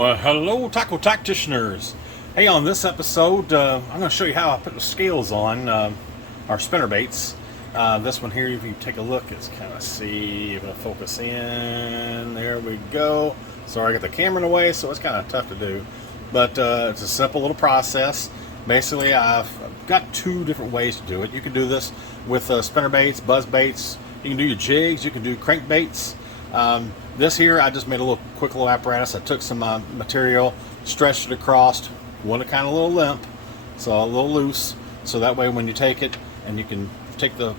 Well, hello, tackle tacticianers. Hey, on this episode, I'm going to show you how I put the scales on our spinnerbaits. This one here, if you take a look, it's kind of see if it'll focus in. There we go. Sorry, I got the camera in the way, so it's kind of tough to do. But it's a simple little process. Basically, I've got two different ways to do it. You can do this with spinnerbaits, buzzbaits. You can do your jigs. You can do crankbaits. This here, I just made a quick little apparatus. I took some material, stretched it across, wanted kind of a little limp, so a little loose, so that way when you take it, and you can take the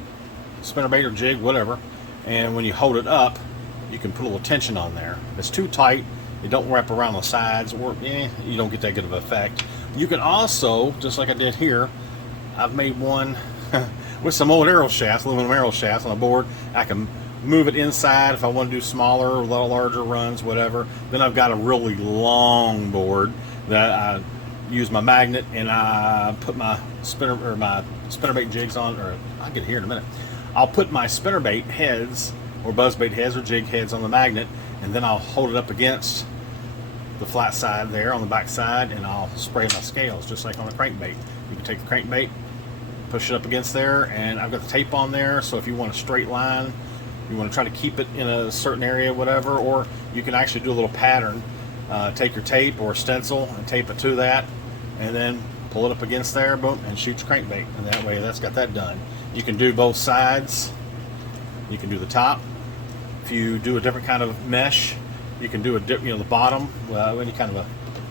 spinnerbait or jig, whatever, and when you hold it up, you can put a little tension on there. If it's too tight, it don't wrap around the sides, or you don't get that good of an effect. You can also, just like I did here, I've made one with some old arrow shafts, aluminum arrow shafts on a board. I can move it inside if I want to do smaller or a little larger runs, whatever. Then I've got a really long board that I use my magnet, and I put my spinnerbait jigs on, or I'll get here in a minute. I'll put my spinnerbait heads or buzzbait heads or jig heads on the magnet, and then I'll hold it up against the flat side there on the back side, and I'll spray my scales just like on a crankbait. You can take the crankbait, push it up against there, and I've got the tape on there, so if you want a straight line, you want to try to keep it in a certain area, whatever, or you can actually do a little pattern. Take your tape or stencil and tape it to that, and then pull it up against there, boom, and shoot your crankbait. And that way, that's got that done. You can do both sides. You can do the top. If you do a different kind of mesh, you can do the bottom. Well, any kind of a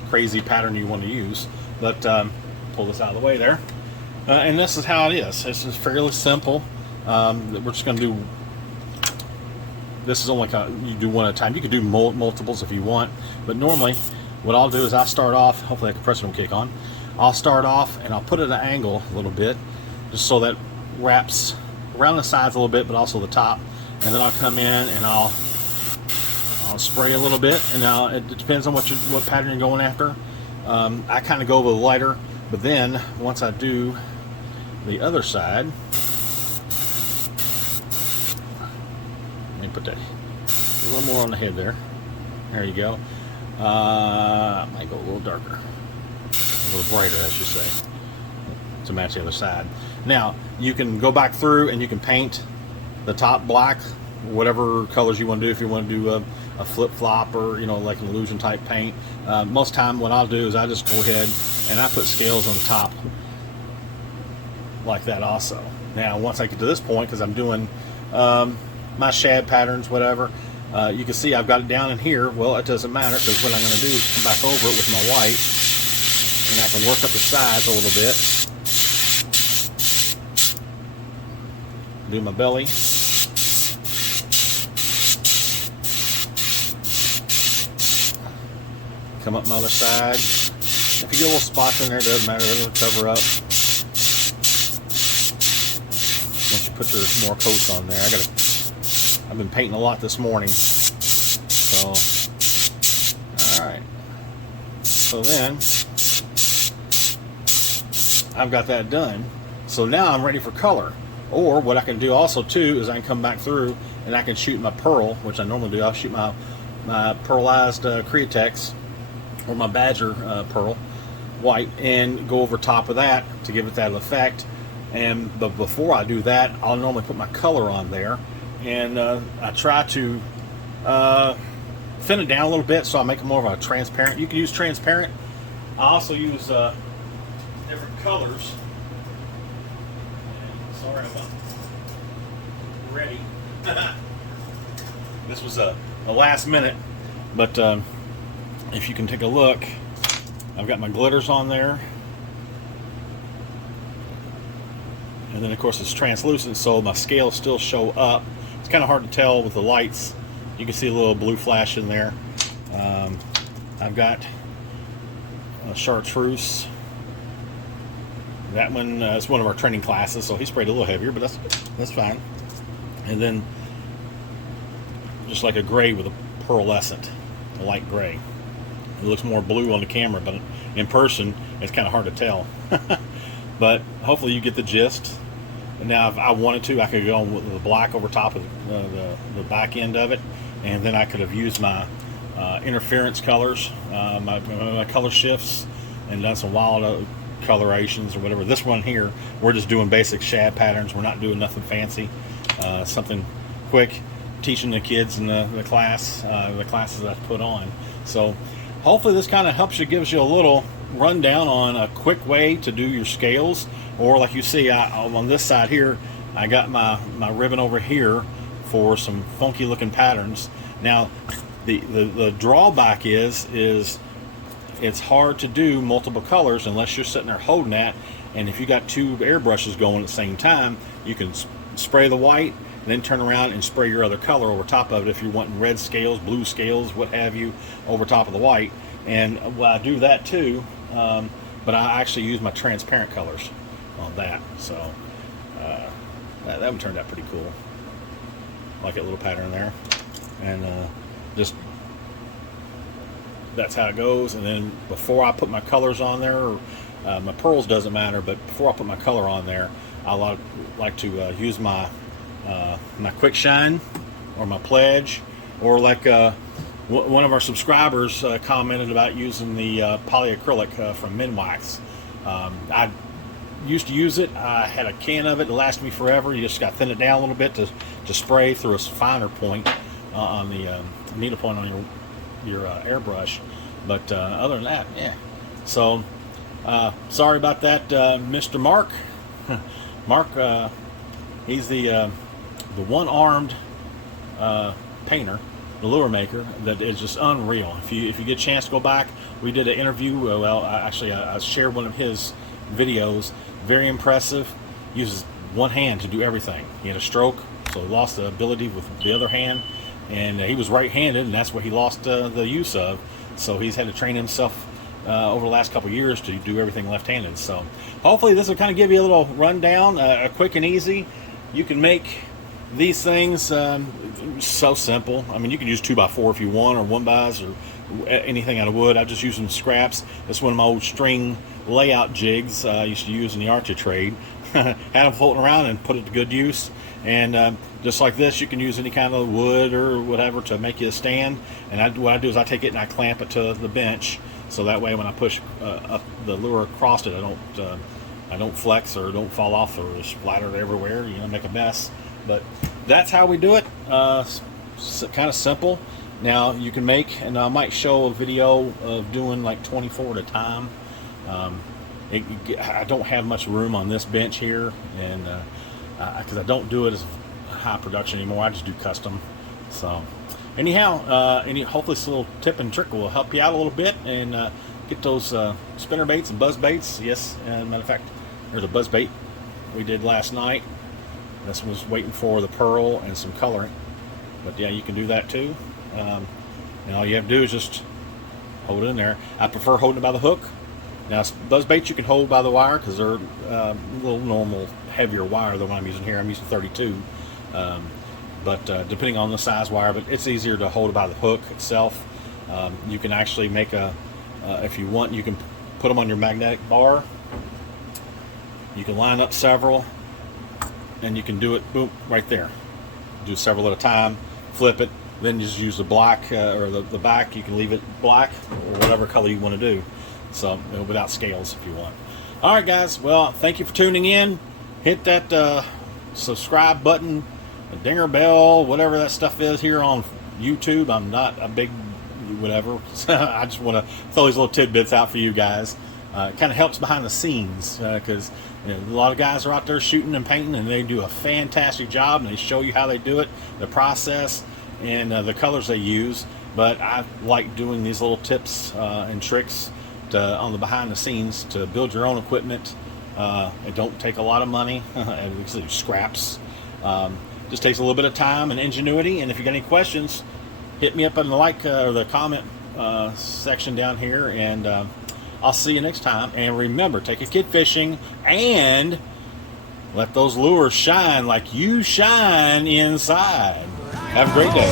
crazy pattern you want to use. But pull this out of the way there, and this is how it is. This is fairly simple. We're just going to do. This is only you do one at a time. You could do multiples if you want, but normally what I'll do is I'll start off. Hopefully, the compressor won't kick on. I'll start off and I'll put it at an angle a little bit, just so that wraps around the sides a little bit, but also the top. And then I'll come in and I'll spray a little bit. And now it depends on what pattern you're going after. I kind of go with lighter, but then once I do the other side. Put that a little more on the head there. There you go. Might go a little darker, a little brighter, I should say, to match the other side. Now you can go back through and you can paint the top black, whatever colors you want to do. If you want to do a flip flop or like an illusion type paint, most time what I'll do is I just go ahead and I put scales on the top like that also. Now once I get to this point, because I'm doing my shad patterns, whatever, you can see I've got it down in here. Well, it doesn't matter, because what I'm going to do is come back over it with my white, and I can work up the sides a little bit. Do my belly. Come up my other side. If you get a little spots in there, it doesn't matter, it'll cover up. Once you put your more coats on there, I've been painting a lot this morning, so alright. So then I've got that done. So now I'm ready for color. Or what I can do also too is I can come back through and I can shoot my pearl, which I normally do. I'll shoot my pearlized Createx or my Badger pearl white and go over top of that to give it that effect. But before I do that, I'll normally put my color on there. And I try to thin it down a little bit, so I make it more of a transparent. You can use transparent. I also use different colors. Sorry, I'm not ready. This was a last minute, but if you can take a look, I've got my glitters on there. And then of course it's translucent, so my scales still show up. It's kind of hard to tell with the lights. You can see a little blue flash in there. I've got a chartreuse. That one is one of our training classes, so he sprayed a little heavier, but that's fine. And then just like a gray with a pearlescent, a light gray. It looks more blue on the camera, but in person it's kind of hard to tell. But hopefully you get the gist. Now, if I wanted to, I could go on with the black over top of the back end of it, and then I could have used my interference colors, my color shifts, and done some wild colorations or whatever. This one here, we're just doing basic shad patterns. We're not doing nothing fancy. Something quick, teaching the kids in the classes that I put on. So hopefully this kind of helps you, gives you a little rundown on a quick way to do your scales. Or like you see, on this side here, I got my ribbon over here for some funky looking patterns. Now the drawback is it's hard to do multiple colors unless you're sitting there holding that, and if you got two airbrushes going at the same time, you can spray the white and then turn around and spray your other color over top of it if you're wanting red scales, blue scales, what have you, over top of the white. And well, I do that too, but I actually use my transparent colors on that. So that one turned out pretty cool. Like that little pattern there, and just that's how it goes. And then before I put my colors on there, my pearls doesn't matter, but before I put my color on there, I like to use my quick shine or my pledge, or like one of our subscribers commented about using the polyacrylic from Minwax. I used to use it. I had a can of it. It lasted me forever. You just got to thin it down a little bit to spray through a finer point on the needle point on your airbrush. But other than that, yeah. So sorry about that, Mr. Mark. Mark, he's the one-armed painter, the lure maker, that is just unreal. If you get a chance to go back, we did an interview. I shared one of his videos. Very impressive. Uses one hand to do everything. He had a stroke, so he lost the ability with the other hand, and he was right-handed, and that's what he lost the use of. So he's had to train himself over the last couple of years to do everything left-handed. So hopefully this will kind of give you a little rundown, quick and easy. You can make these things so simple. I mean, you can use 2x4 if you want, or 1x, or anything out of wood. I just use some scraps. That's one of my old string layout jigs I used to use in the archer trade. Had them floating around and put it to good use. And just like this, you can use any kind of wood or whatever to make you a stand. And what I do is I take it and I clamp it to the bench, so that way when I push up the lure across it, I don't flex or don't fall off or splatter it everywhere. Make a mess. But that's how we do it. Kind of simple. Now you can make, and I might show a video of doing like 24 at a time. I don't have much room on this bench here, and because I don't do it as high production anymore, I just do custom. So anyhow, hopefully this little tip and trick will help you out a little bit, and get those spinner baits and buzz baits. Yes, and matter of fact, there's a buzz bait we did last night. This was waiting for the pearl and some coloring, but yeah, you can do that too. And all you have to do is just hold it in there. I prefer holding it by the hook. Now, buzz baits you can hold by the wire because they're a little normal heavier wire than what I'm using here. I'm using 32, but depending on the size wire, but it's easier to hold it by the hook itself. You can actually make if you want, you can put them on your magnetic bar. You can line up several, and you can do it, boom, right there. Do several at a time, flip it, then just use the black or the back. You can leave it black or whatever color you want to do. So without scales if you want. All right, guys. Well, thank you for tuning in. Hit that subscribe button, the dinger bell, whatever that stuff is here on YouTube. I'm not a big whatever. I just want to throw these little tidbits out for you guys. It kind of helps behind the scenes because a lot of guys are out there shooting and painting, and they do a fantastic job, and they show you how they do it, the process, and the colors they use. But I like doing these little tips and tricks on the behind the scenes to build your own equipment. It don't take a lot of money. It's scraps. Just takes a little bit of time and ingenuity. And if you got any questions, hit me up in the or the comment section down here, and I'll see you next time. And remember, take a kid fishing and let those lures shine like you shine inside. Have a great day.